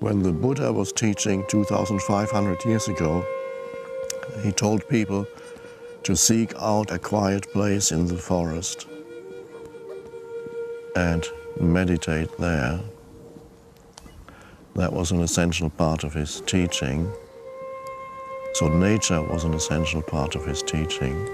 When the Buddha was teaching 2,500 years ago, he told people to seek out a quiet place in the forest and meditate there. That was an essential part of his teaching. So nature was an essential part of his teaching.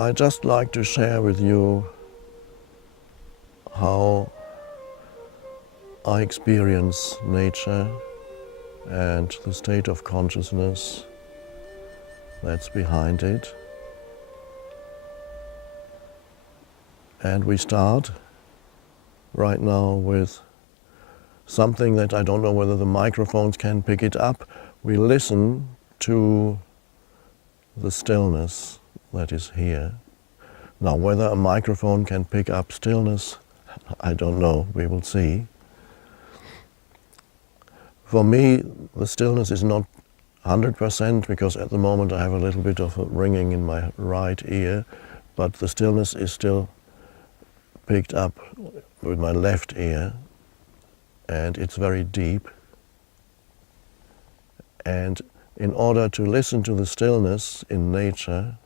I'd just like to share with you how I experience nature and the state of consciousness that's behind it. And we start right now with something that I don't know whether the microphones can pick it up. We listen to the stillness that is here. Now, whether a microphone can pick up stillness, I don't know, we will see. For me, the stillness is not 100% because at the moment I have a little bit of a ringing in my right ear, but the stillness is still picked up with my left ear, and it's very deep. And in order to listen to the stillness in nature,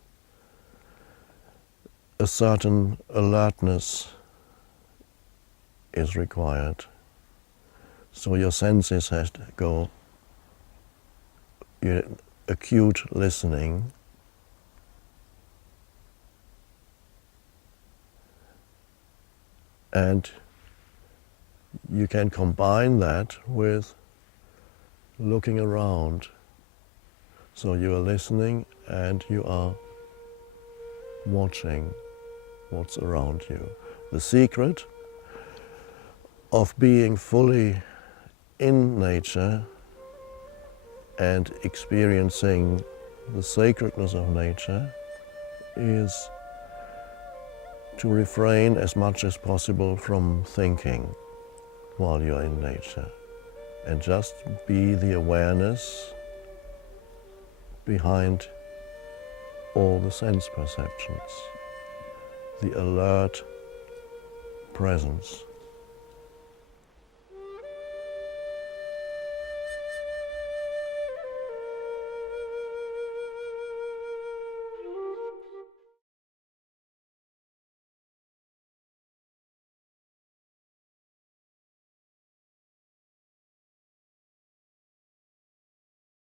a certain alertness is required. So your senses have to go acute listening, and you can combine that with looking around. So you are listening and you are watching what's around you. The secret of being fully in nature and experiencing the sacredness of nature is to refrain as much as possible from thinking while you're in nature and just be the awareness behind all the sense perceptions, the alert presence.